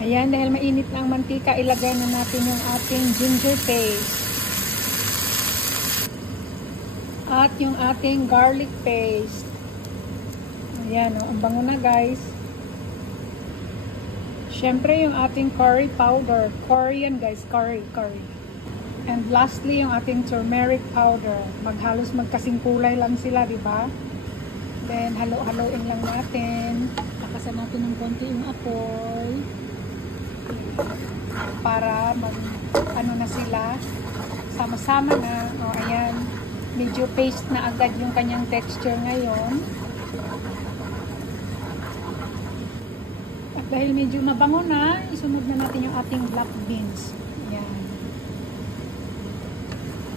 Ayan, dahil mainit na ang mantika, ilagay na natin yung ating ginger paste. At yung ating garlic paste. Ayan, ang bango na guys. Siyempre yung ating curry powder. Curry yan guys, curry. And lastly, yung ating turmeric powder. Halos magkasing kulay lang sila, di ba? Then, halo-haloin lang natin. Takasan natin ng konti yung apoy. Para ano na sila. Sama-sama na. O, ayan. Medyo paste na agad yung kanyang texture ngayon. At dahil medyo mabango na, isunod na natin yung ating black beans. Ayan.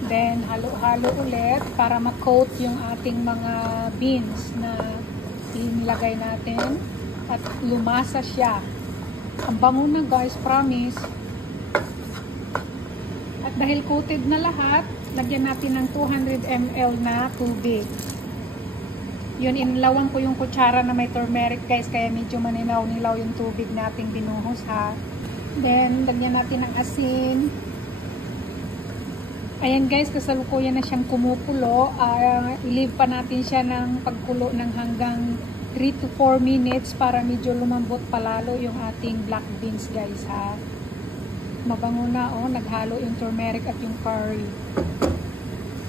Then, halo-halo ulit para ma-coat yung ating mga beans na inilagay natin. At lumasa siya. Ang bango na guys, promise. At dahil coated na lahat, lagyan natin ng 200 ml na tubig. Yun, inlawan ko yung kutsara na may turmeric guys, kaya medyo maninaw-nilaw yung tubig nating binuhos ha. Then, lagyan natin ng asin. Ayan guys, kasalukuyan na siyang kumukulo. I-leave pa natin siya ng pagkulo ng hanggang 3 to 4 minutes para medyo lumambot palalo yung ating black beans guys ha. Mabango na oh, naghalo yung turmeric at yung curry.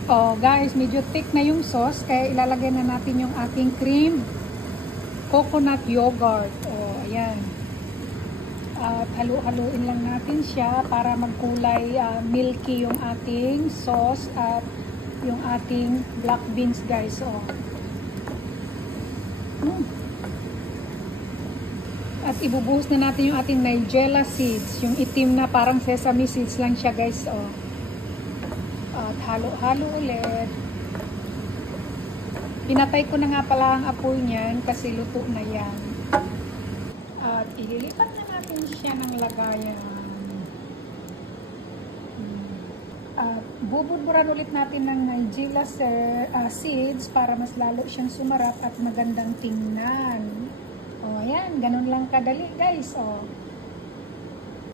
Oh guys, medyo thick na yung sauce kaya ilalagay na natin yung ating cream coconut yogurt. Oh, ayan. At halo-haloin lang natin siya para magkulay milky yung ating sauce at yung ating black beans guys. Oh. At ibubuhos na natin yung ating nigella seeds, yung itim na parang sesame seeds lang siya guys. Oh. At halo-halo ulit. Pinatay ko na nga pala ang apoy niyan kasi luto na yan. At ililipat na natin siya ng lagayan. At bubudburan ulit natin ng nigella seeds para mas lalo siyang sumarap at magandang tingnan. O, ayan, ganun lang kadali guys. O,